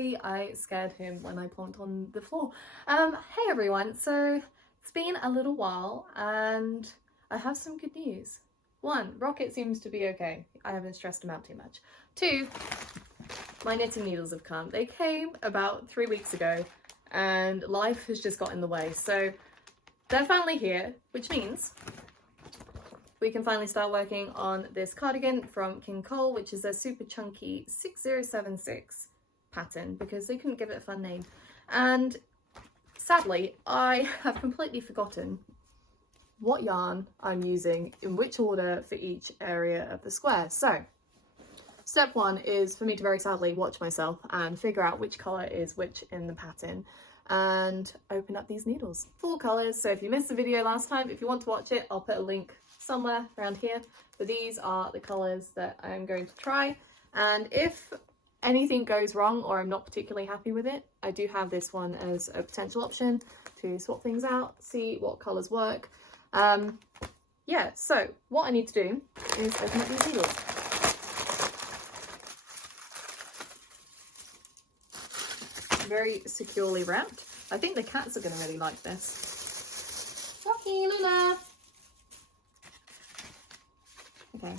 Hopefully I scared him when I plonked on the floor. Hey everyone, so it's been a little while and I have some good news. 1, Rocket seems to be okay. I haven't stressed him out too much. 2, my knitting needles have come. They came about 3 weeks ago and life has just got in the way. So they're finally here, which means we can finally start working on this cardigan from King Cole, which is a super chunky 6076 pattern because they couldn't give it a fun name. And sadly, I have completely forgotten what yarn I'm using in which order for each area of the square. So step 1 is for me to very sadly watch myself and figure out which colour is which in the pattern and open up these needles. 4 colours, so if you missed the video last time, if you want to watch it, I'll put a link somewhere around here. But these are the colours that I'm going to try, and if anything goes wrong or I'm not particularly happy with it, I do have this one as a potential option to swap things out, see what colours work. Yeah, so what I need to do is open up these needles. Very securely wrapped. I think the cats are going to really like this. Rocky, Luna! Okay,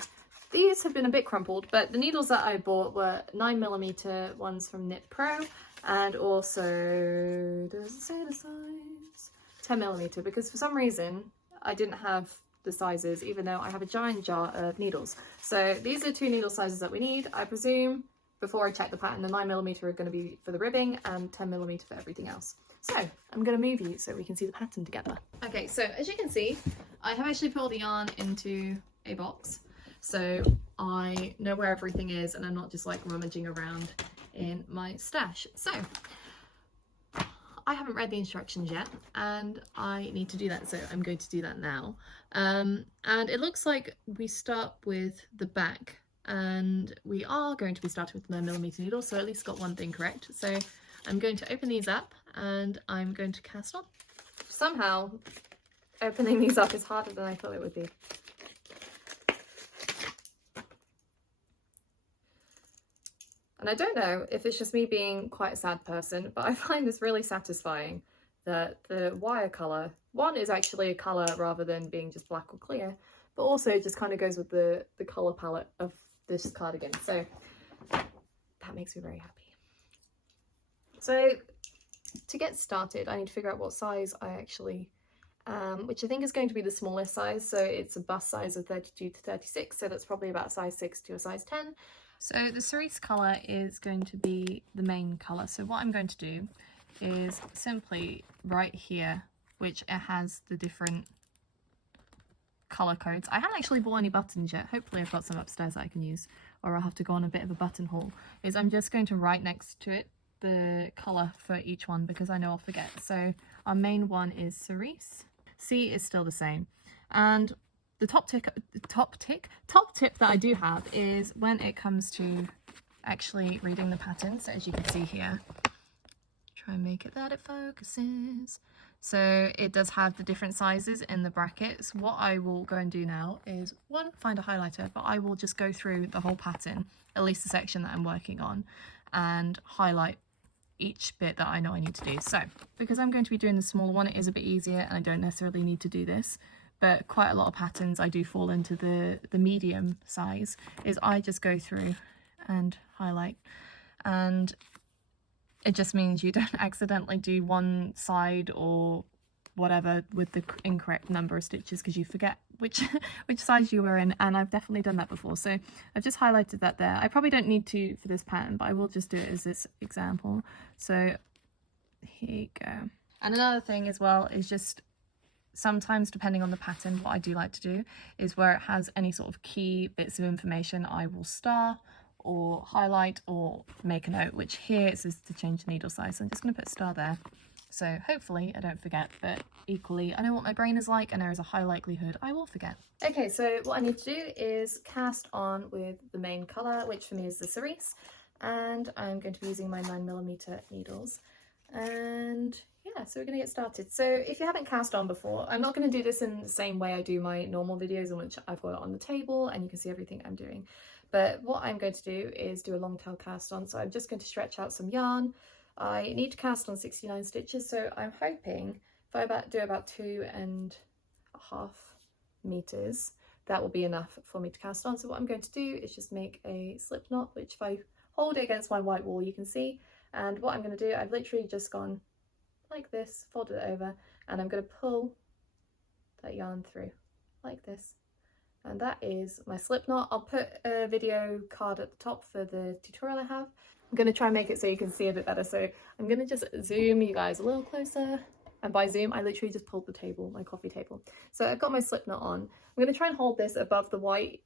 these have been a bit crumpled, but the needles that I bought were 9mm ones from Knit Pro, and also, does it say the size? 10mm, because for some reason I didn't have the sizes, even though I have a giant jar of needles. So these are 2 needle sizes that we need, I presume. Before I check the pattern, the 9mm are going to be for the ribbing and 10mm for everything else. So I'm going to move you so we can see the pattern together. Okay, so as you can see, I have actually put all the yarn into a box, so I know where everything is and I'm not just like rummaging around in my stash. So I haven't read the instructions yet and I need to do that, so I'm going to do that now. And it looks like we start with the back, and we are going to be starting with 9mm needles, so at least got one thing correct. So I'm going to open these up and I'm going to cast on. Somehow opening these up is harder than I thought it would be. And I don't know if it's just me being quite a sad person, but I find this really satisfying that the wire colour, 1 is actually a colour rather than being just black or clear, but also just kind of goes with the colour palette of this cardigan. So that makes me very happy. So to get started, I need to figure out what size I actually, which I think is going to be the smallest size. So it's a bust size of 32 to 36. So that's probably about a size 6 to a size 10. So the cerise colour is going to be the main colour. So what I'm going to do is simply right here, which it has the different colour codes. I haven't actually bought any buttons yet. Hopefully I've got some upstairs that I can use, or I'll have to go on a bit of a button haul. Is I'm just going to write next to it the colour for each one because I know I'll forget. So our main one is cerise. C is still the same. And the top tip that I do have is when it comes to actually reading the pattern. So as you can see here, try and make it that it focuses. So it does have the different sizes in the brackets. What I will go and do now is, 1, find a highlighter, but I will just go through the whole pattern, at least the section that I'm working on, and highlight each bit that I know I need to do. So because I'm going to be doing the smaller one, it is a bit easier and I don't necessarily need to do this, but quite a lot of patterns I do fall into the medium size, is I just go through and highlight, and it just means you don't accidentally do one side or whatever with the incorrect number of stitches because you forget which size you were in, and I've definitely done that before. So I've just highlighted that there. I probably don't need to for this pattern, but I will just do it as this example. So here you go. And another thing as well is just sometimes, depending on the pattern, what I do like to do is where it has any sort of key bits of information, I will star or highlight or make a note, which here it says to change the needle size. So I'm just going to put a star there. So hopefully I don't forget, but equally I know what my brain is like and there is a high likelihood I will forget. Okay, so what I need to do is cast on with the main colour, which for me is the cerise, and I'm going to be using my 9mm needles. And yeah, yeah, so we're going to get started. So if you haven't cast on before, I'm not going to do this in the same way I do my normal videos in which I've got it on the table and you can see everything I'm doing. But what I'm going to do is do a long tail cast on. So I'm just going to stretch out some yarn. I need to cast on 69 stitches, so I'm hoping if I do about 2.5 meters, that will be enough for me to cast on. So what I'm going to do is just make a slip knot, which if I hold it against my white wall you can see. And what I'm going to do, I've literally just gone like this, folded it over, and I'm going to pull that yarn through like this. And that is my slip knot. I'll put a video card at the top for the tutorial I have. I'm going to try and make it so you can see a bit better. So I'm going to just zoom you guys a little closer. And by zoom, I literally just pulled the table, my coffee table. So I've got my slip knot on. I'm going to try and hold this above the white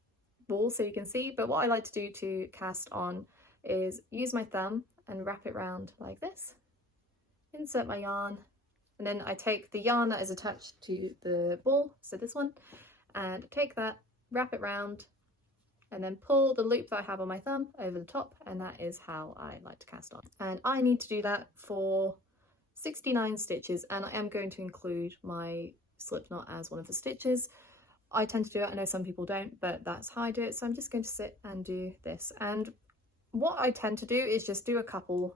wall so you can see. But what I like to do to cast on is use my thumb and wrap it round like this. Insert my yarn. And then I take the yarn that is attached to the ball, so this one, and take that, wrap it round, and then pull the loop that I have on my thumb over the top, and that is how I like to cast on. And I need to do that for 69 stitches, and I am going to include my slip knot as one of the stitches. I tend to do it, I know some people don't, but that's how I do it. So I'm just going to sit and do this. And what I tend to do is just do a couple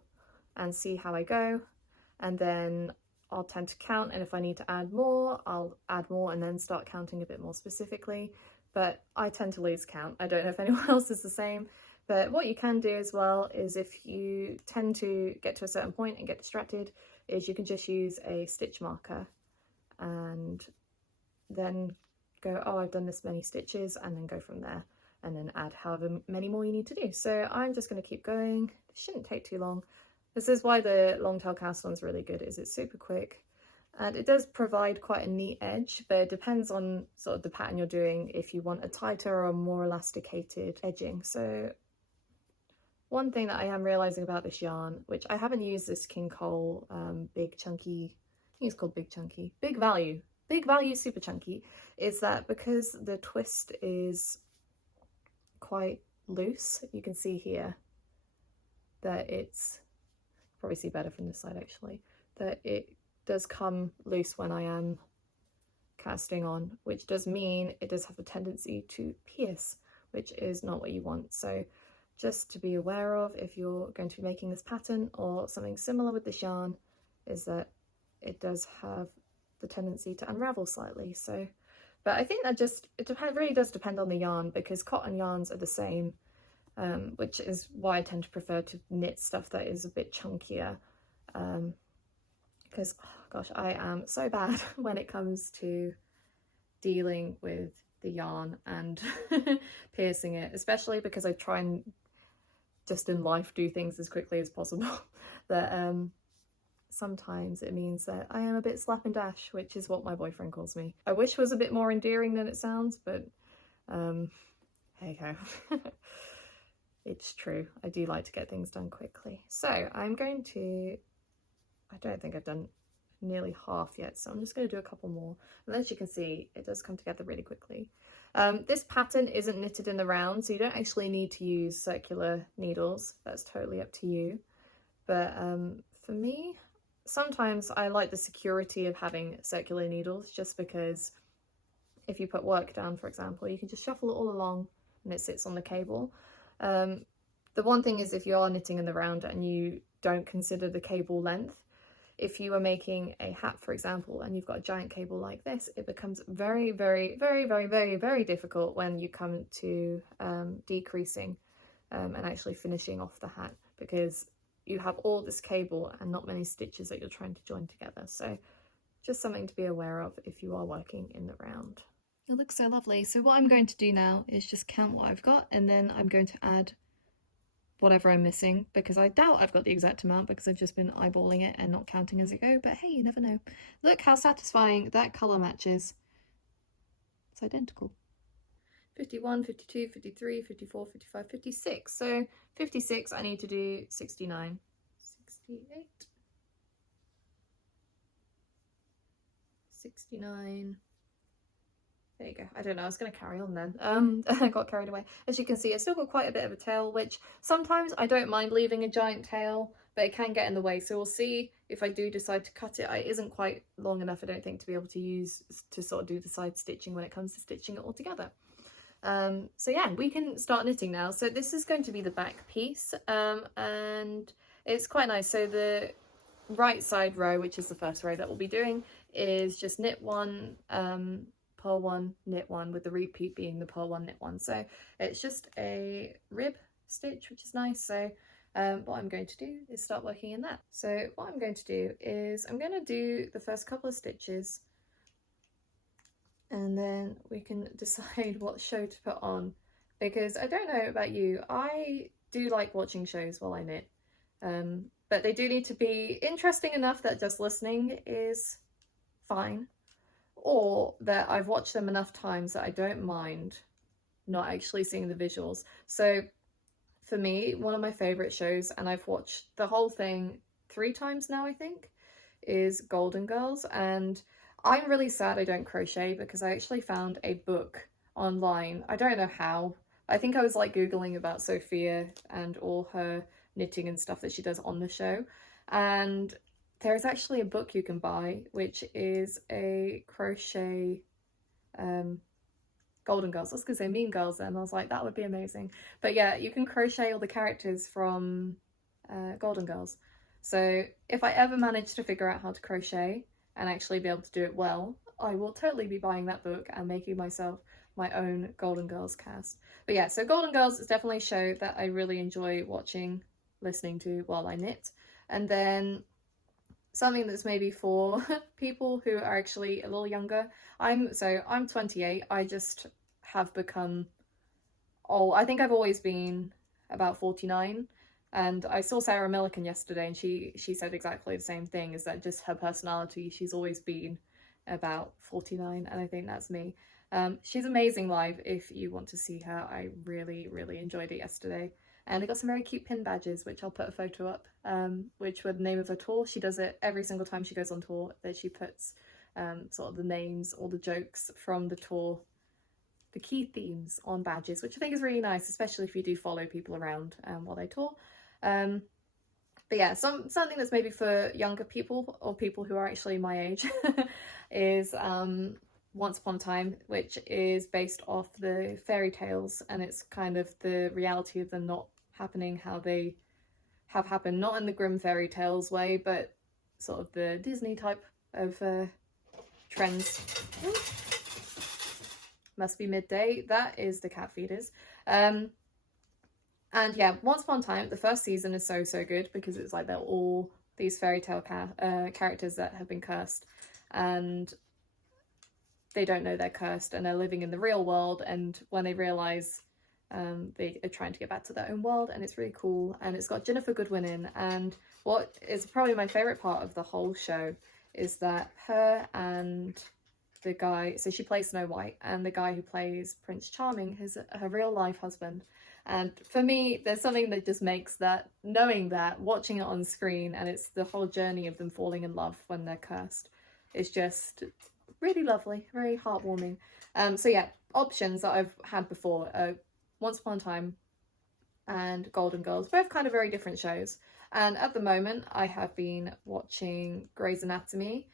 and see how I go, and then I'll tend to count, and if I need to add more, I'll add more and then start counting a bit more specifically. But I tend to lose count. I don't know if anyone else is the same. But what you can do as well is if you tend to get to a certain point and get distracted, is you can just use a stitch marker and then go, oh, I've done this many stitches, and then go from there and then add however many more you need to do. So I'm just going to keep going. It shouldn't take too long. This is why the long tail cast on is really good, is it's super quick. And it does provide quite a neat edge, but it depends on sort of the pattern you're doing if you want a tighter or more elasticated edging. So one thing that I am realizing about this yarn, which I haven't used this King Cole big chunky, I think it's called big chunky, big value super chunky, is that because the twist is quite loose, you can see here that it's, probably see better from this side actually, that it does come loose when I am casting on, which does mean it does have a tendency to pierce, which is not what you want. So just to be aware of if you're going to be making this pattern or something similar with this yarn, is that it does have the tendency to unravel slightly. So, but I think that just, it really does depend on the yarn, because cotton yarns are the same, which is why I tend to prefer to knit stuff that is a bit chunkier, because oh gosh, I am so bad when it comes to dealing with the yarn and piercing it, especially because I try and just in life do things as quickly as possible that sometimes it means that I am a bit slap and dash, which is what my boyfriend calls me. I wish was a bit more endearing than it sounds, but hey ho. It's true, I do like to get things done quickly. So I'm going to, I don't think I've done nearly half yet, so I'm just going to do a couple more. And as you can see, it does come together really quickly. This pattern isn't knitted in the round, so you don't actually need to use circular needles. That's totally up to you. But for me, sometimes I like the security of having circular needles, just because if you put work down, for example, you can just shuffle it all along and it sits on the cable. The one thing is, if you are knitting in the round and you don't consider the cable length, if you are making a hat, for example, and you've got a giant cable like this, it becomes very, very, very, very, very, very difficult when you come to decreasing and actually finishing off the hat, because you have all this cable and not many stitches that you're trying to join together. So just something to be aware of if you are working in the round. It looks so lovely. So what I'm going to do now is just count what I've got, and then I'm going to add whatever I'm missing, because I doubt I've got the exact amount because I've just been eyeballing it and not counting as I go, but hey, you never know. Look how satisfying that colour matches. It's identical. 51, 52, 53, 54, 55, 56. So 56, I need to do 69. 68. 69. There you go. I don't know, I was going to carry on then. I got carried away. As you can see, I still got quite a bit of a tail, which sometimes I don't mind leaving a giant tail, but it can get in the way. So we'll see if I do decide to cut it. It isn't quite long enough, I don't think, to be able to use to sort of do the side stitching when it comes to stitching it all together. So yeah, we can start knitting now. So this is going to be the back piece, and it's quite nice. So the right side row, which is the first row that we'll be doing, is just knit one, purl one, knit one, with the repeat being the purl one, knit one. So it's just a rib stitch, which is nice. So what I'm going to do is start working in that. So what I'm going to do is I'm going to do the first couple of stitches, and then we can decide what show to put on, because I don't know about you, I do like watching shows while I knit, but they do need to be interesting enough that just listening is fine, or that I've watched them enough times that I don't mind not actually seeing the visuals. So for me, one of my favourite shows, and I've watched the whole thing 3 times now, I think, is Golden Girls. And I'm really sad I don't crochet, because I actually found a book online. I don't know how. I think I was like Googling about Sophia and all her knitting and stuff that she does on the show. And there's actually a book you can buy, which is a crochet Golden Girls. I was going to say Mean Girls then. I was like, that would be amazing. But yeah, you can crochet all the characters from Golden Girls. So if I ever manage to figure out how to crochet and actually be able to do it well, I will totally be buying that book and making myself my own Golden Girls cast. But yeah, so Golden Girls is definitely a show that I really enjoy watching, listening to while I knit. And then something that's maybe for people who are actually a little younger. I'm 28. I just have become old. I think I've always been about 49. And I saw Sarah Millican yesterday, and she said exactly the same thing, is that just her personality, she's always been about 49, and I think that's me. She's amazing live if you want to see her. I really, really enjoyed it yesterday. And I got some very cute pin badges, which I'll put a photo up, which were the name of her tour. She does it every single time she goes on tour, that she puts sort of the names, all the jokes from the tour, the key themes on badges, which I think is really nice, especially if you do follow people around while they tour. But yeah, something that's maybe for younger people, or people who are actually my age, is Once Upon a Time, which is based off the fairy tales, and it's kind of the reality of them not happening how they have happened, not in the grim fairy tales way, but sort of the Disney type of trends. Must be midday. That is the cat feeders. And yeah, Once Upon a Time, the first season is so good, because it's like they're all these fairy tale characters that have been cursed, and they don't know they're cursed, and they're living in the real world, and when they realise they are trying to get back to their own world, and it's really cool. And it's got Ginnifer Goodwin in, and what is probably my favourite part of the whole show is that her and the guy, so she plays Snow White, and the guy who plays Prince Charming is her real life husband. And for me, there's something that just makes that, knowing that, watching it on screen, and it's the whole journey of them falling in love when they're cursed, is just really lovely, very heartwarming. So yeah, options that I've had before, Once Upon a Time and Golden Girls, both kind of very different shows. And at the moment, I have been watching Grey's Anatomy.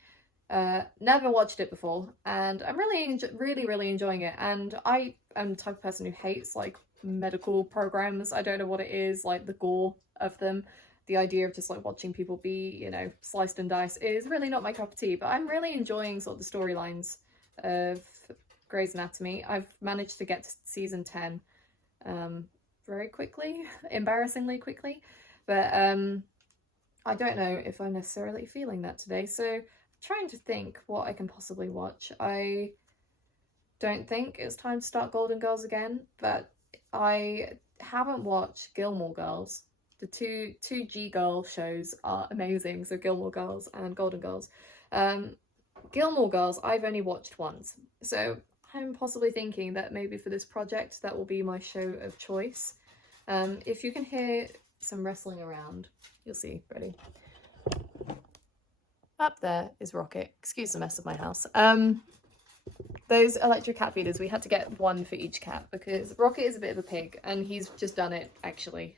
Never watched it before, and I'm really enjoying it. And I am the type of person who hates like medical programs. I don't know what it is, like the gore of them. The idea of just like watching people be, you know, sliced and diced is really not my cup of tea, but I'm really enjoying sort of the storylines of Grey's Anatomy. I've managed to get to season 10 very quickly, embarrassingly quickly, but I don't know if I'm necessarily feeling that today, so trying to think what I can possibly watch. I don't think it's time to start Golden Girls again, but I haven't watched Gilmore Girls. The two G-Girl shows are amazing, so Gilmore Girls and Golden Girls. Gilmore Girls I've only watched once, so I'm possibly thinking that maybe for this project that will be my show of choice. If you can hear some rustling around, you'll see. Ready? Up there is Rocket. Excuse the mess of my house. Those electric cat feeders, we had to get one for each cat because Rocket is a bit of a pig, and he's just done it actually.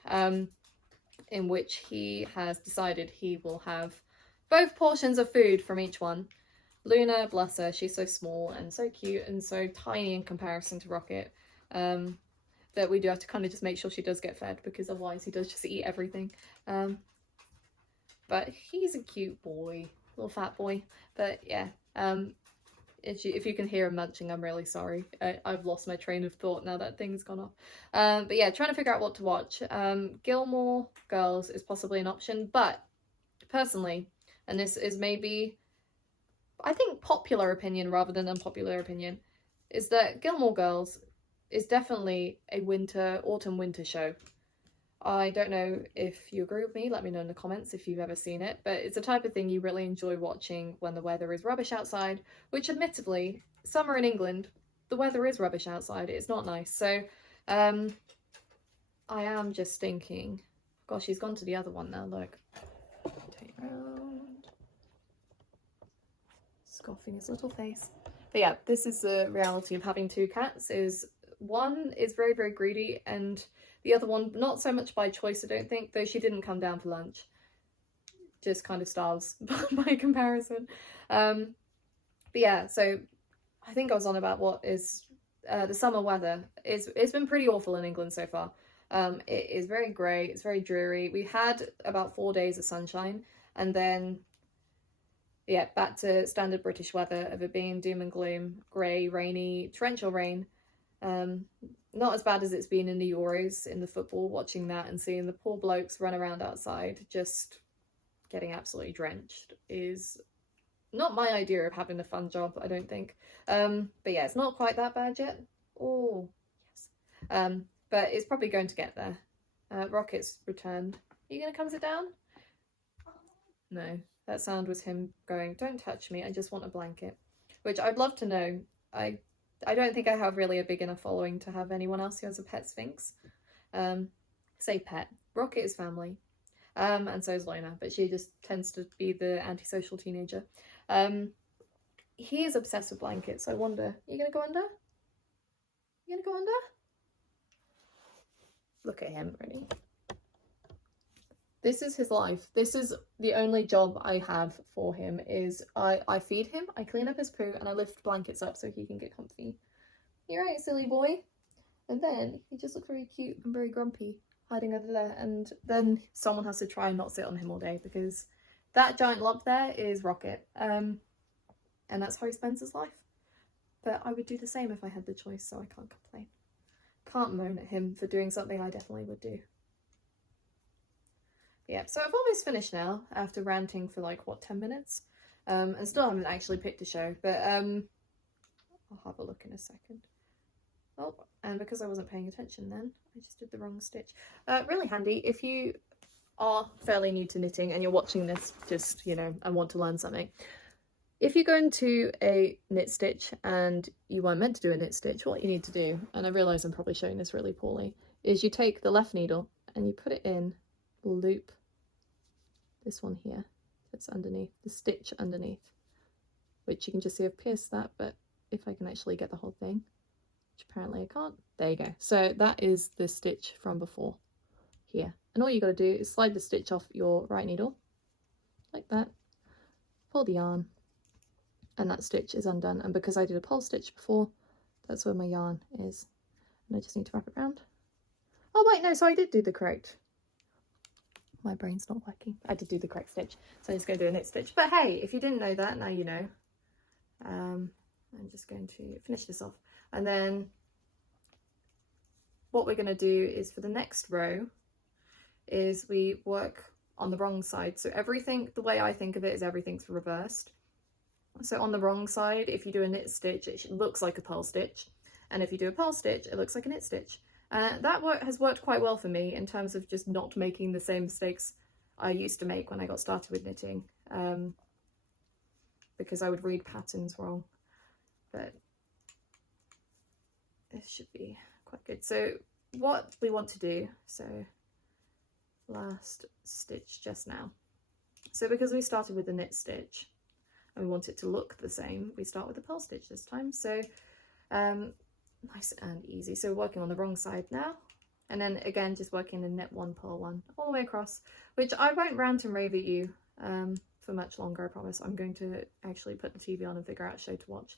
in which he has decided he will have both portions of food from each one. Luna, bless her, she's so small and so cute and so tiny in comparison to Rocket, that we do have to kind of just make sure she does get fed, because otherwise he does just eat everything. But he's a cute boy, little fat boy. But yeah, if you can hear him munching, I'm really sorry. I've lost my train of thought now that thing's gone off. But yeah, trying to figure out what to watch. Gilmore Girls is possibly an option, but personally, and this is maybe, I think, popular opinion rather than unpopular opinion, is that Gilmore Girls is definitely a autumn-winter show. I don't know if you agree with me, let me know in the comments if you've ever seen it, but it's the type of thing you really enjoy watching when the weather is rubbish outside, which admittedly, summer in England, the weather is rubbish outside, it's not nice. So I am just thinking, gosh, he's gone to the other one now, look. Take around. Scoffing his little face. But yeah, this is the reality of having two cats, is one is very, very greedy, and the other one, not so much by choice, I don't think, though she didn't come down for lunch. Just kind of starves by comparison. But yeah, so I think I was on about what is the summer weather. It's been pretty awful in England so far. It is very grey, it's very dreary. We had about 4 days of sunshine, and then yeah, back to standard British weather of it being doom and gloom, grey, rainy, torrential rain. Not as bad as it's been in the Euros, in the football, watching that and seeing the poor blokes run around outside just getting absolutely drenched is not my idea of having a fun job, I don't think. But yeah, it's not quite that bad yet. Oh, yes. But it's probably going to get there. Rocket's returned. Are you going to come sit down? No, that sound was him going, don't touch me, I just want a blanket. Which I'd love to know. I don't think I have really a big enough following to have anyone else who has a pet sphinx. Say pet. Rocket is family. And so is Luna, but she just tends to be the antisocial teenager. He is obsessed with blankets. I wonder, are you going to go under? You going to go under? Look at him, ready? This is his life. This is the only job I have for him, is I feed him, I clean up his poo, and I lift blankets up so he can get comfy. You're right, silly boy. And then he just looks very cute and very grumpy, hiding under there, and then someone has to try and not sit on him all day, because that giant lump there is Rocket. And that's how he spends his life. But I would do the same if I had the choice, so I can't complain. Can't moan at him for doing something I definitely would do. Yeah, so I've almost finished now after ranting for like, what, 10 minutes? And still haven't actually picked a show, but I'll have a look in a second. Oh, and because I wasn't paying attention then, I just did the wrong stitch. Really handy if you are fairly new to knitting and you're watching this just, you know, and want to learn something. If you go into a knit stitch and you weren't meant to do a knit stitch, what you need to do, and I realise I'm probably showing this really poorly, is you take the left needle and you put it in the loop, this one here, that's underneath, the stitch underneath, which you can just see I've pierced that, but if I can actually get the whole thing, which apparently I can't, there you go. So that is the stitch from before here. And all you got to do is slide the stitch off your right needle, like that, pull the yarn, and that stitch is undone. And because I did a pole stitch before, that's where my yarn is. And I just need to wrap it around. Oh wait, no, so I did do the correct, my brain's not working. I did do the correct stitch, so I'm just going to do a knit stitch. But hey, if you didn't know that, now you know. I'm just going to finish this off. And then what we're going to do is, for the next row, is we work on the wrong side. So everything, the way I think of it, is everything's reversed. So on the wrong side, if you do a knit stitch, it looks like a purl stitch. And if you do a purl stitch, it looks like a knit stitch. That has worked quite well for me in terms of just not making the same mistakes I used to make when I got started with knitting, because I would read patterns wrong. But this should be quite good. So what we want to do, so last stitch just now. So because we started with a knit stitch and we want it to look the same, we start with a purl stitch this time. So nice and easy. So working on the wrong side now, And then again, just working the knit one, purl one all the way across, which I won't rant and rave at you for much longer, I promise. I'm going to actually put the TV on and figure out a show to watch.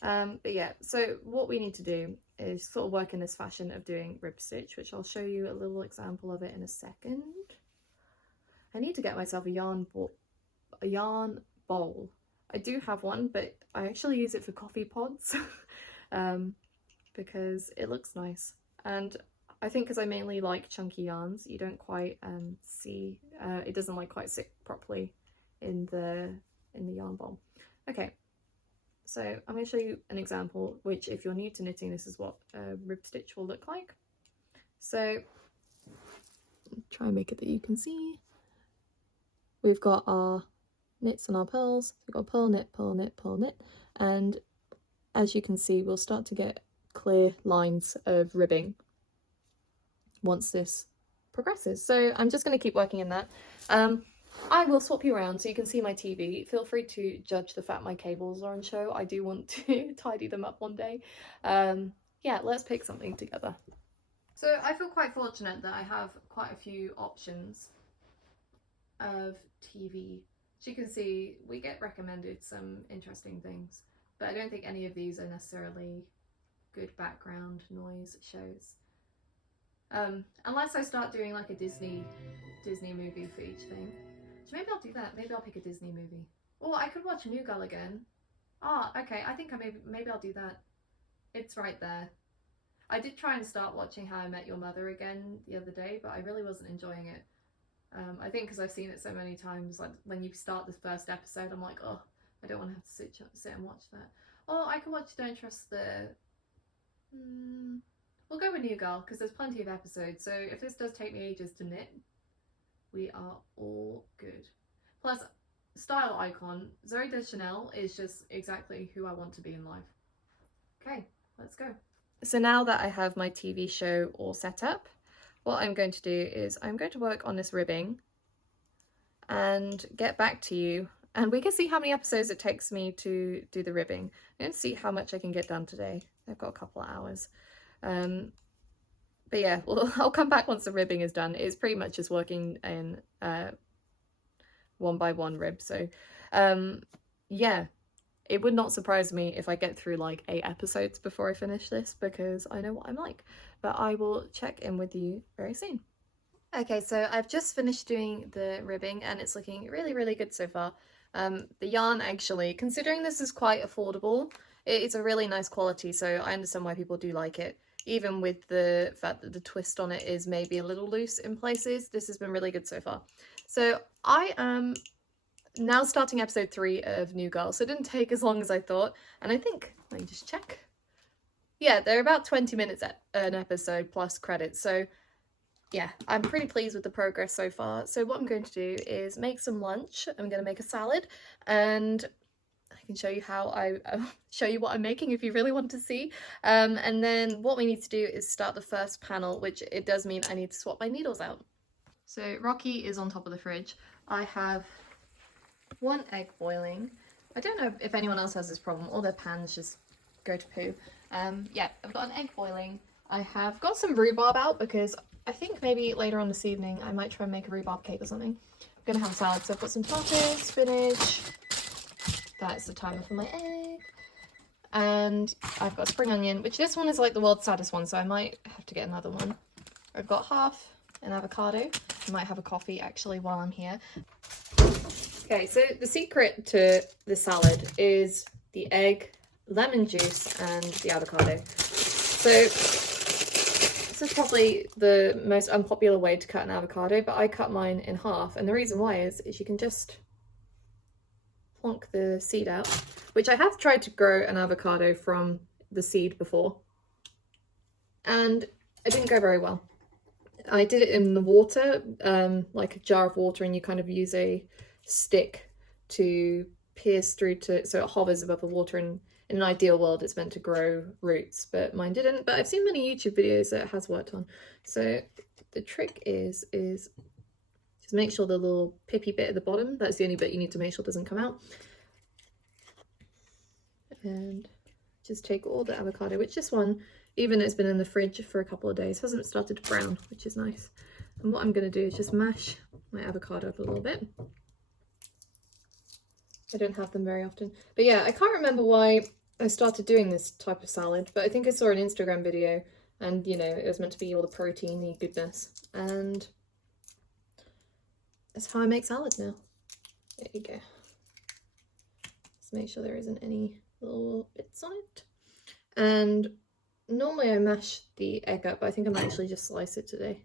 But yeah, so what we need to do is sort of work in this fashion of doing rib stitch, which I'll show you a little example of it in a second. I need to get myself a yarn bowl. I do have one, but I actually use it for coffee pods because it looks nice. And I think because I mainly like chunky yarns, you don't quite see, it doesn't like quite sit properly in the yarn bowl. Okay, so I'm going to show you an example, which if you're new to knitting, this is what a rib stitch will look like. So try and make it that you can see. We've got our knits and our purls. We've got purl, knit, purl, knit, purl, knit, and as you can see, we'll start to get clear lines of ribbing once this progresses. So I'm just going to keep working in that. I will swap you around so you can see my TV. Feel free to judge the fact my cables are on show. I do want to tidy them up one day. Yeah, let's pick something together. So I feel quite fortunate that I have quite a few options of TV. As you can see, we get recommended some interesting things, but I don't think any of these are necessarily good background noise shows. Unless I start doing like a Disney movie for each thing. So maybe I'll do that. Maybe I'll pick a Disney movie. Or I could watch New Girl again. Ah, okay, I think maybe I'll do that. It's right there. I did try and start watching How I Met Your Mother again the other day, but I really wasn't enjoying it. I think because I've seen it so many times, like when you start the first episode, I'm like, oh, I don't want to have to sit and watch that. Or I can watch Don't Trust the... We'll go with New Girl, because there's plenty of episodes, so if this does take me ages to knit, we are all good. Plus, style icon, Zooey Deschanel is just exactly who I want to be in life. Okay, let's go. So now that I have my TV show all set up, what I'm going to do is I'm going to work on this ribbing and get back to you, and we can see how many episodes it takes me to do the ribbing. I'm going to see how much I can get done today. I've got a couple of hours. But yeah, well, I'll come back once the ribbing is done. It's pretty much just working in 1 by 1 rib. So yeah, it would not surprise me if I get through like 8 episodes before I finish this, because I know what I'm like. But I will check in with you very soon. Okay, so I've just finished doing the ribbing and it's looking really, really good so far. The yarn actually, considering this is quite affordable, it's a really nice quality, so I understand why people do like it. Even with the fact that the twist on it is maybe a little loose in places, this has been really good so far. So I am now starting episode 3 of New Girl, so it didn't take as long as I thought. And I think, let me just check. Yeah, they're about 20 minutes an episode plus credits, so yeah, I'm pretty pleased with the progress so far. So what I'm going to do is make some lunch. I'm going to make a salad, and I can show you how show you what I'm making if you really want to see. And then what we need to do is start the first panel, which it does mean I need to swap my needles out. So Rocky is on top of the fridge. I have 1 egg boiling. I don't know if anyone else has this problem, all their pans just go to poo. Yeah, I've got an egg boiling. I have got some rhubarb out because I think maybe later on this evening I might try and make a rhubarb cake or something. I'm gonna have a salad, so I've got some tomatoes, spinach. That's the timer for my egg. And I've got a spring onion, which this one is like the world's saddest one, so I might have to get another one. I've got half an avocado. I might have a coffee actually while I'm here. Okay, so the secret to the salad is the egg, lemon juice, and the avocado. So this is probably the most unpopular way to cut an avocado, but I cut mine in half, and the reason why is you can just plonk the seed out, which I have tried to grow an avocado from the seed before, and it didn't go very well. I did it in the water, like a jar of water, and you kind of use a stick to pierce through to, so it hovers above the water, and in an ideal world it's meant to grow roots, but mine didn't. But I've seen many YouTube videos that it has worked on. So the trick is just make sure the little pippy bit at the bottom, that's the only bit you need to make sure doesn't come out. And just take all the avocado, which this one even it's been in the fridge for a couple of days, hasn't started to brown, which is nice. And what I'm going to do is just mash my avocado up a little bit. I don't have them very often. But yeah, I can't remember why I started doing this type of salad, but I think I saw an Instagram video and, you know, it was meant to be all the proteiny goodness. And that's how I make salad now. There you go. Just make sure there isn't any little bits on it. And normally I mash the egg up, but I think I might actually just slice it today.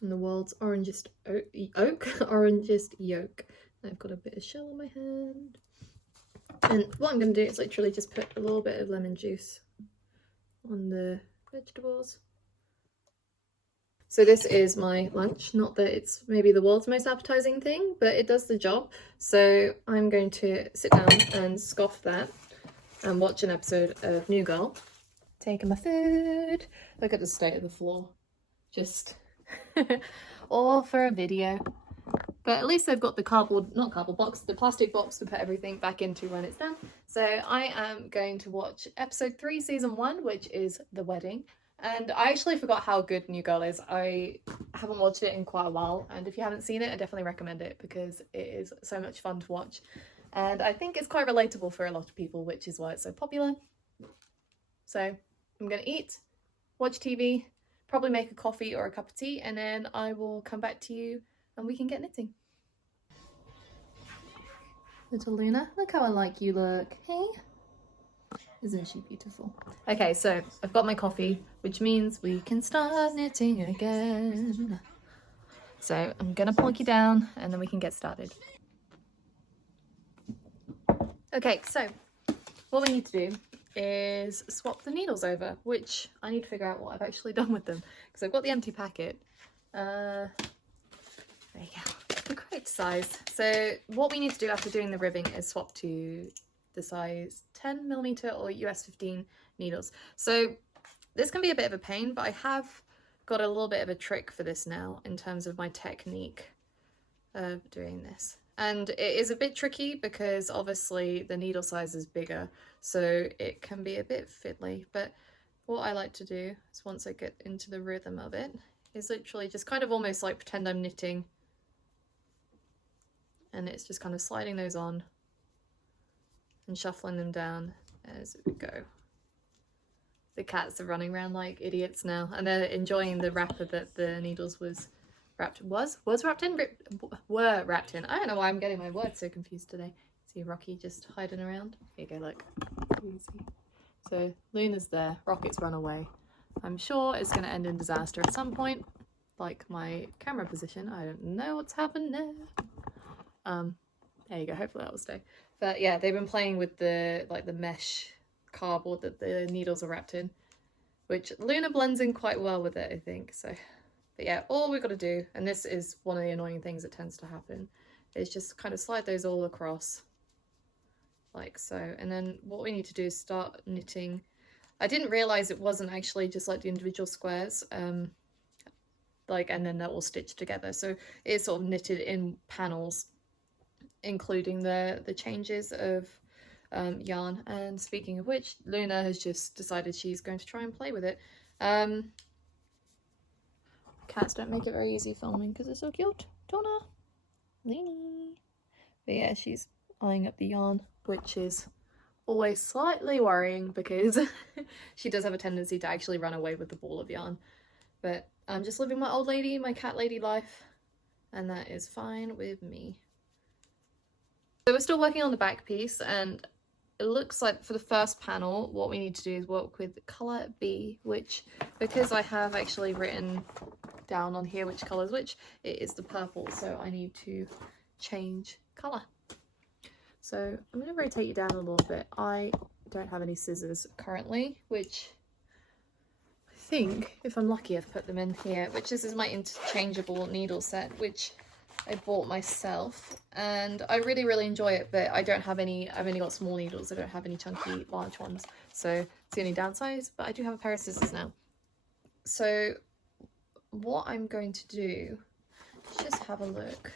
And the world's orangest orangest yolk. I've got a bit of shell on my hand. And what I'm going to do is literally just put a little bit of lemon juice on the vegetables. So this is my lunch. Not that it's maybe the world's most appetizing thing, but it does the job. So I'm going to sit down and scoff that and watch an episode of New Girl. Taking my food. Look at the state of the floor. Just all for a video. But at least they've got the not cardboard box, the plastic box to put everything back into when it's done. So I am going to watch episode 3, season 1, which is The Wedding. And I actually forgot how good New Girl is. I haven't watched it in quite a while. And if you haven't seen it, I definitely recommend it because it is so much fun to watch. And I think it's quite relatable for a lot of people, which is why it's so popular. So I'm going to eat, watch TV, probably make a coffee or a cup of tea, and then I will come back to you and we can get knitting. Little Luna, look how I like you look. Hey? Isn't she beautiful? Okay, so I've got my coffee, which means we can start knitting again. So I'm gonna plonk you down and then we can get started. Okay, so what we need to do is swap the needles over, which I need to figure out what I've actually done with them because I've got the empty packet. There you go, the correct size. So what we need to do after doing the ribbing is swap to the size 10mm or US 15 needles. So this can be a bit of a pain, but I have got a little bit of a trick for this now in terms of my technique of doing this. And it is a bit tricky because obviously the needle size is bigger, so it can be a bit fiddly. But what I like to do is once I get into the rhythm of it, is literally just kind of almost like pretend I'm knitting. And it's just kind of sliding those on and shuffling them down as we go. The cats are running around like idiots now, and they're enjoying the wrapper that the needles were wrapped in. I don't know why I'm getting my words so confused today. See Rocky just hiding around. Here you go, look. Easy. So Luna's there, Rocket's run away. I'm sure it's going to end in disaster at some point, like my camera position. I don't know what's happened there. There you go, hopefully that will stay. But yeah, they've been playing with the mesh cardboard that the needles are wrapped in, which Luna blends in quite well with it, I think. So, but yeah, all we've got to do, and this is one of the annoying things that tends to happen, is just kind of slide those all across like so. And then what we need to do is start knitting. I didn't realize it wasn't actually just like the individual squares, and then they're all stitched together. So it's sort of knitted in panels, including the changes of yarn. And speaking of which, Luna has just decided she's going to try and play with it. Cats don't make it very easy filming because they're so cute. Donna, Lena. But yeah, she's eyeing up the yarn, which is always slightly worrying because she does have a tendency to actually run away with the ball of yarn. But I'm just living my old lady, my cat lady life, and that is fine with me. So we're still working on the back piece, and it looks like for the first panel what we need to do is work with colour B, which, because I have actually written down on here which colours which, it is the purple, so I need to change colour. So I'm going to rotate you down a little bit. I don't have any scissors currently, which I think, if I'm lucky, I've put them in here, which this is my interchangeable needle set, which I bought myself, and I really enjoy it, but I don't have any. I've only got small needles. I don't have any chunky large ones, so it's the only downside, but I do have a pair of scissors now. So what I'm going to do is just have a look.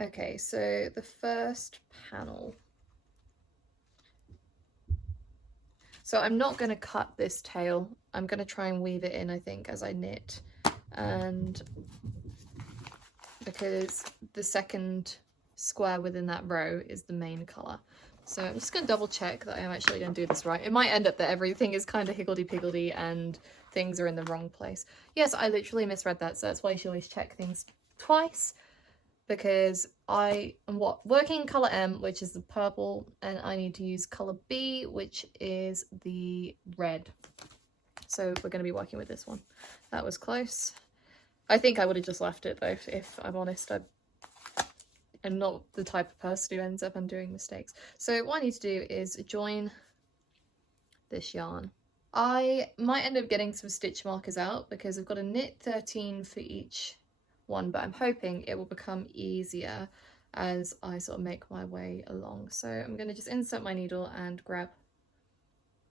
Okay, so the first panel. So I'm not going to cut this tail. I'm going to try and weave it in, I think, as I knit. And because the second square within that row is the main colour. So I'm just going to double check that I am actually going to do this right. It might end up that everything is kind of higgledy-piggledy and things are in the wrong place. Yes, I literally misread that, so that's why you should always check things twice. Because I am working colour M, which is the purple, and I need to use colour B, which is the red. So we're going to be working with this one. That was close. I think I would have just left it though, if I'm honest. I'm not the type of person who ends up undoing mistakes. So what I need to do is join this yarn. I might end up getting some stitch markers out because I've got a knit 13 for each one, but I'm hoping it will become easier as I sort of make my way along. So I'm going to just insert my needle and grab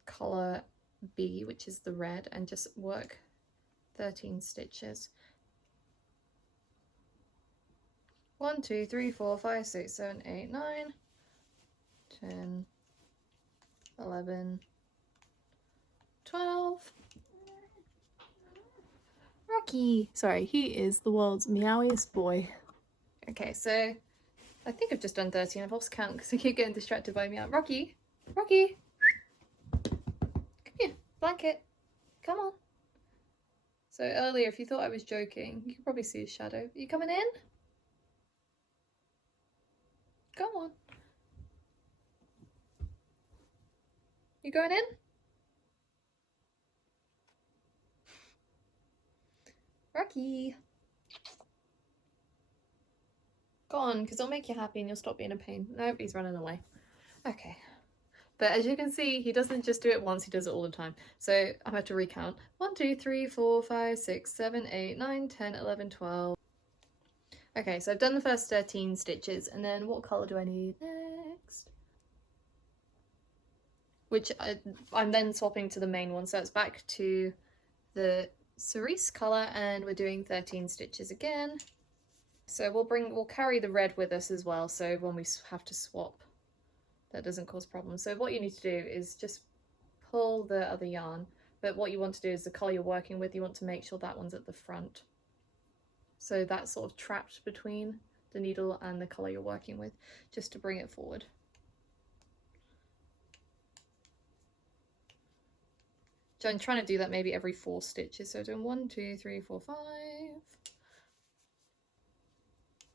colour B, which is the red, and just work 13 stitches. 1, 2, 3, 4, 5, 6, 7, 8, 9, 10, 11, 12. Rocky! Sorry, he is the world's meowiest boy. Okay, so I think I've just done 13. I've lost count because I keep getting distracted by meow. Rocky! Rocky! Come here, blanket. Come on. So earlier, if you thought I was joking, you could probably see his shadow. Are you coming in? Come on. You going in? Rocky. Go on, because it'll make you happy and you'll stop being a pain. Nope, he's running away. Okay. But as you can see, he doesn't just do it once, he does it all the time. So I have to recount. 1, 2, 3, 4, 5, 6, 7, 8, 9, 10, 11, 12. Okay, so I've done the first 13 stitches, and then what colour do I need next? Which I'm then swapping to the main one, so it's back to the cerise colour, and we're doing 13 stitches again. So we'll carry the red with us as well, so when we have to swap, that doesn't cause problems. So what you need to do is just pull the other yarn, but what you want to do is the colour you're working with, you want to make sure that one's at the front. So that's sort of trapped between the needle and the colour you're working with, just to bring it forward. So I'm trying to do that maybe every 4 stitches. So doing 1, 2, 3, 4, 5.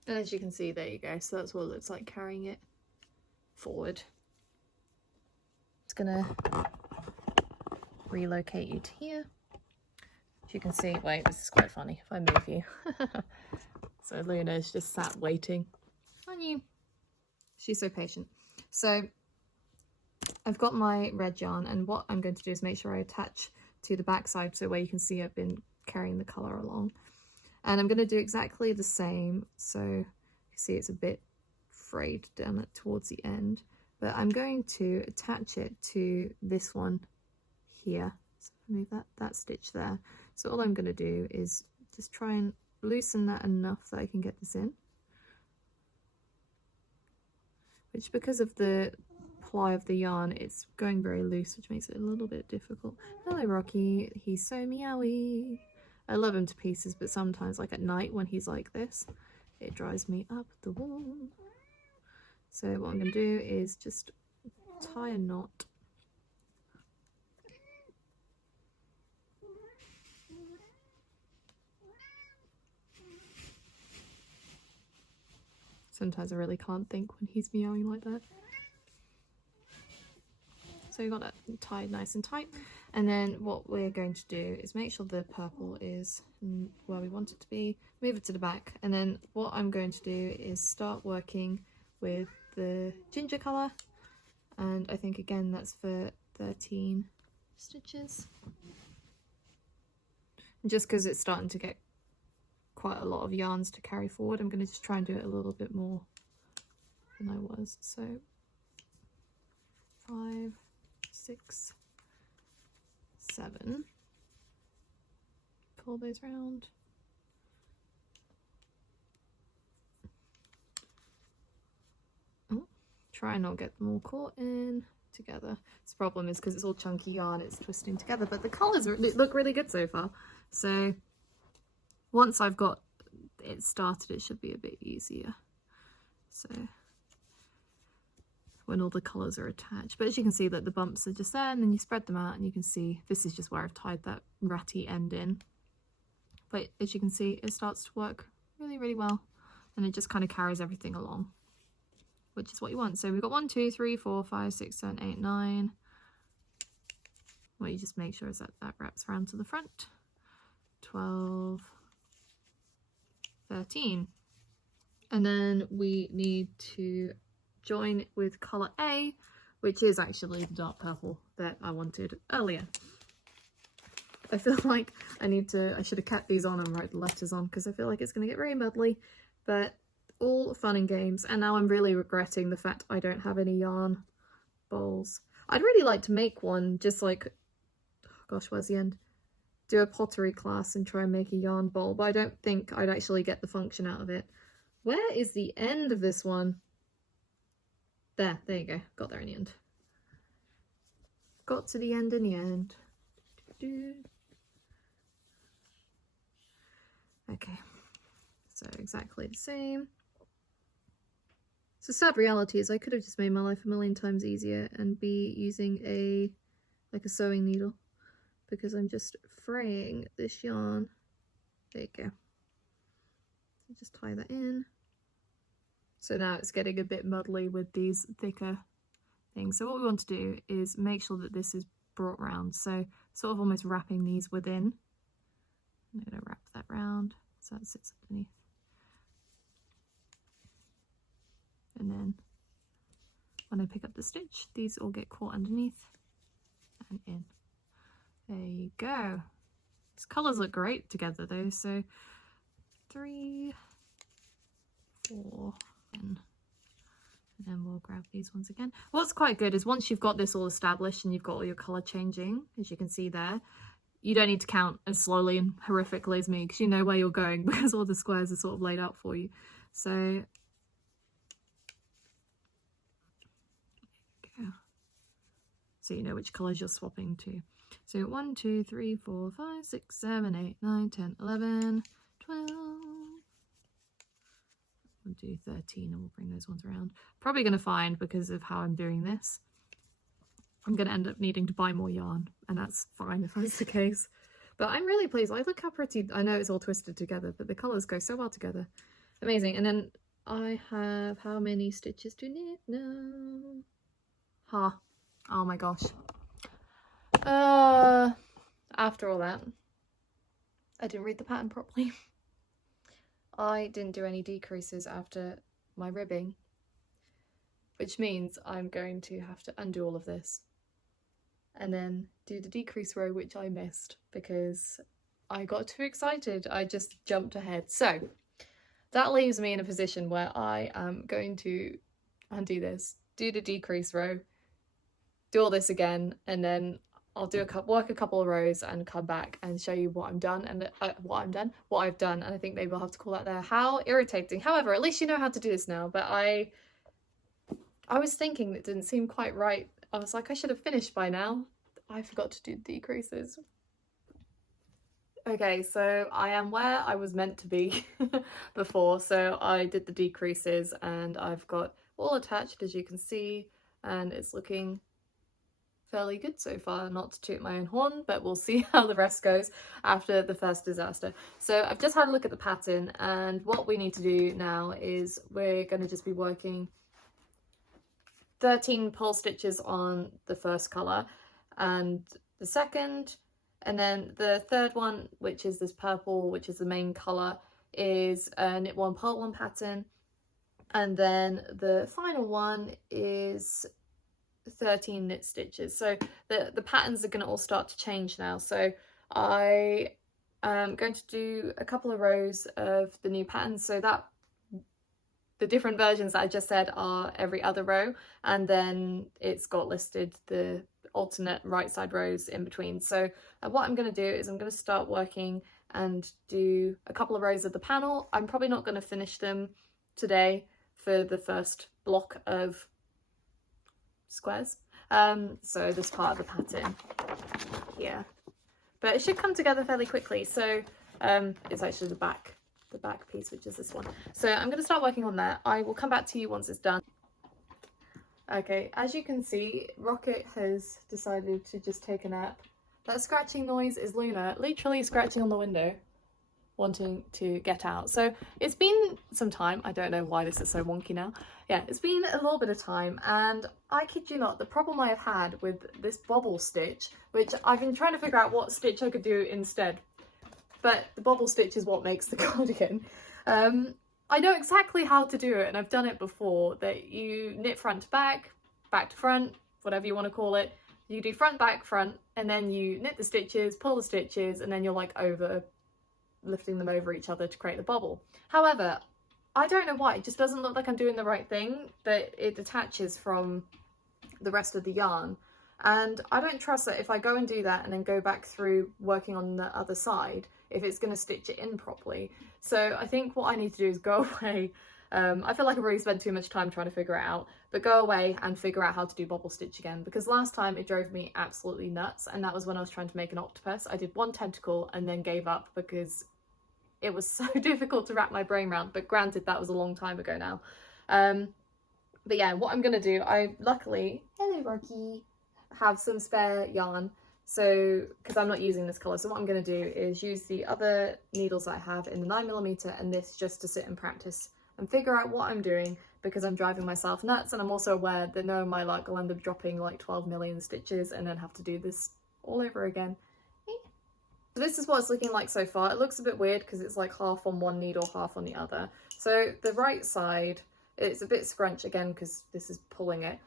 And as you can see, there you go. So that's what it looks like carrying it forward. It's gonna relocate you to here. As you can see, wait, this is quite funny if I move you. So Luna's just sat waiting on you. She's so patient. So I've got my red yarn, and what I'm going to do is make sure I attach to the back side, so where you can see I've been carrying the colour along. And I'm going to do exactly the same. So you see it's a bit frayed down towards the end, but I'm going to attach it to this one here. So move that stitch there. So all I'm going to do is just try and loosen that enough that I can get this in, which, because of the ply of the yarn, it's going very loose, which makes it a little bit difficult. Hello Rocky, he's so meowy. I love him to pieces, but sometimes, like at night when he's like this, it drives me up the wall. So what I'm going to do is just tie a knot. Sometimes I really can't think when he's meowing like that. So you've got that tied nice and tight. And then what we're going to do is make sure the purple is where we want it to be, move it to the back. And then what I'm going to do is start working with the ginger colour. And I think again that's for 13 stitches. And just because it's starting to get quite a lot of yarns to carry forward, I'm going to just try and do it a little bit more than I was. So 5, 6, 7, pull those round, try and not get them all caught in together. The problem is because it's all chunky yarn, it's twisting together, but the colours look really good so far. So once I've got it started, it should be a bit easier. So when all the colours are attached, but as you can see that the bumps are just there, and then you spread them out and you can see this is just where I've tied that ratty end in. But as you can see, it starts to work really, really well, and it just kind of carries everything along, which is what you want. So we've got 1, 2, 3, 4, 5, 6, 7, 8, 9. What you just make sure is that that wraps around to the front. 12, 13. And then we need to join with colour A, which is actually the dark purple that I wanted earlier. I feel like I should have kept these on and wrote the letters on, because I feel like it's going to get very muddly, but all fun and games. And now I'm really regretting the fact I don't have any yarn bowls. I'd really like to make one, just like, oh gosh, where's the end? Do a pottery class and try and make a yarn bowl, but I don't think I'd actually get the function out of it. Where is the end of this one? There you go. Got there in the end. Got to the end in the end. Okay, so exactly the same. So sad reality is I could have just made my life a million times easier and be using a sewing needle, because I'm just fraying this yarn. There you go. So just tie that in. So now it's getting a bit muddly with these thicker things. So what we want to do is make sure that this is brought round. So sort of almost wrapping these within. I'm going to wrap that round so that sits underneath. And then when I pick up the stitch, these all get caught underneath and in. There you go. These colours look great together though. So 3, 4, and then we'll grab these ones again. What's quite good is once you've got this all established and you've got all your colour changing, as you can see there, you don't need to count as slowly and horrifically as me, because you know where you're going, because all the squares are sort of laid out for you. So there you go. So you know which colours you're swapping to. So 1, 2, 3, 4, 5, 6, 7, 8, 9, 10, 11, 12. We'll do 13 and we'll bring those ones around. Probably going to find, because of how I'm doing this, I'm going to end up needing to buy more yarn, and that's fine if that's the case. But I'm really pleased. Like, look how pretty. I know it's all twisted together, but the colours go so well together. Amazing. And then I have, how many stitches do you need now? Oh my gosh. After all that, I didn't read the pattern properly. I didn't do any decreases after my ribbing, which means I'm going to have to undo all of this and then do the decrease row, which I missed because I got too excited. I just jumped ahead. So that leaves me in a position where I am going to undo this, do the decrease row, do all this again, and then I'll do work a couple of rows and come back and show you what I've done, and I think maybe I'll have to call that there. How irritating. However, at least you know how to do this now. But I was thinking it didn't seem quite right. I was like, I should have finished by now. I forgot to do decreases. Okay, so I am where I was meant to be before. So I did the decreases and I've got all attached, as you can see, and it's looking fairly good so far. Not to toot my own horn, but we'll see how the rest goes after the first disaster. So I've just had a look at the pattern, and what we need to do now is we're going to just be working 13 purl stitches on the first colour and the second, and then the third one, which is this purple, which is the main colour, is a knit one purl one pattern, and then the final one is 13 knit stitches. So the patterns are going to all start to change now. So I am going to do a couple of rows of the new patterns, so that the different versions that I just said are every other row, and then it's got listed the alternate right side rows in between. So what I'm going to do is I'm going to start working and do a couple of rows of the panel. I'm probably not going to finish them today for the first block of squares. So this part of the pattern here, but it should come together fairly quickly. So it's actually the back piece, which is this one. So I'm going to start working on that. I will come back to you once it's done. Okay, as you can see, Rocket has decided to just take a nap. That scratching noise is Luna literally scratching on the window, wanting to get out. So it's been some time. I don't know why this is so wonky now. Yeah, it's been a little bit of time, and I kid you not, the problem I have had with this Bobble stitch, which I've been trying to figure out what stitch I could do instead, but the Bobble stitch is what makes the cardigan. I know exactly how to do it, and I've done it before, that you knit front to back to front, whatever you want to call it. You do front, back, front, and then you knit the stitches, pull the stitches, and then you're like lifting them over each other to create the bobble. However, I don't know why, it just doesn't look like I'm doing the right thing, that it detaches from the rest of the yarn. And I don't trust that if I go and do that and then go back through working on the other side, if it's going to stitch it in properly. So I think what I need to do is go away. I feel like I've already spent too much time trying to figure it out, but go away and figure out how to do bobble stitch again, because last time it drove me absolutely nuts, and that was when I was trying to make an octopus. I did one tentacle and then gave up because it was so difficult to wrap my brain around, but granted that was a long time ago now. But yeah, what I'm going to do, I luckily, hello Rocky, have some spare yarn, so because I'm not using this colour, so what I'm going to do is use the other needles I have in the 9mm and this just to sit and practice and figure out what I'm doing, because I'm driving myself nuts, and I'm also aware that knowing my luck I'll end up dropping like 12 million stitches and then have to do this all over again. So this is what it's looking like so far. It looks a bit weird because it's like half on one needle, half on the other. So the right side, it's a bit scrunch again because this is pulling it,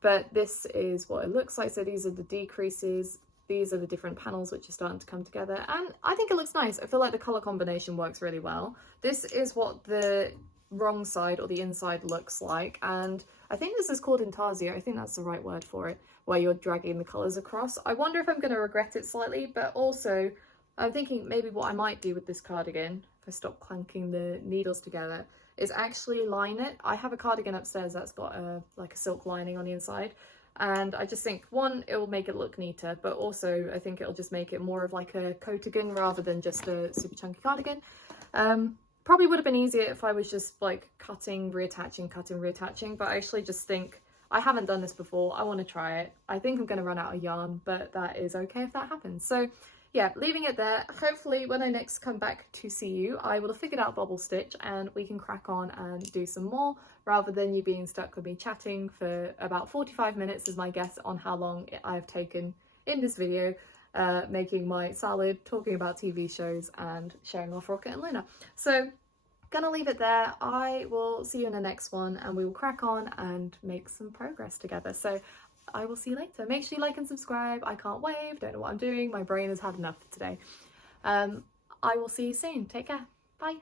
but this is what it looks like. So these are the decreases, these are the different panels which are starting to come together, and I think it looks nice. I feel like the colour combination works really well. This is what the wrong side or the inside looks like, and I think this is called intarsia. I think that's the right word for it, where you're dragging the colours across. I wonder if I'm going to regret it slightly, but also I'm thinking maybe what I might do with this cardigan, if I stop clanking the needles together, is actually line it. I have a cardigan upstairs that's got like a silk lining on the inside, and I just think, one, it will make it look neater, but also I think it'll just make it more of like a coatigan rather than just a super chunky cardigan. Probably would have been easier if I was just like cutting, reattaching, but I actually just think I haven't done this before. I want to try it. I think I'm going to run out of yarn, but that is okay if that happens. So yeah, leaving it there. Hopefully when I next come back to see you, I will have figured out bobble stitch and we can crack on and do some more, rather than you being stuck with me chatting for about 45 minutes is my guess on how long I have taken in this video, making my salad, talking about TV shows and showing off Rocket and Luna. So gonna leave it there. I will see you in the next one and we will crack on and make some progress together. So I will see you later. Make sure you like and subscribe. I can't wave, don't know what I'm doing. My brain has had enough for today. I will see you soon. Take care. Bye.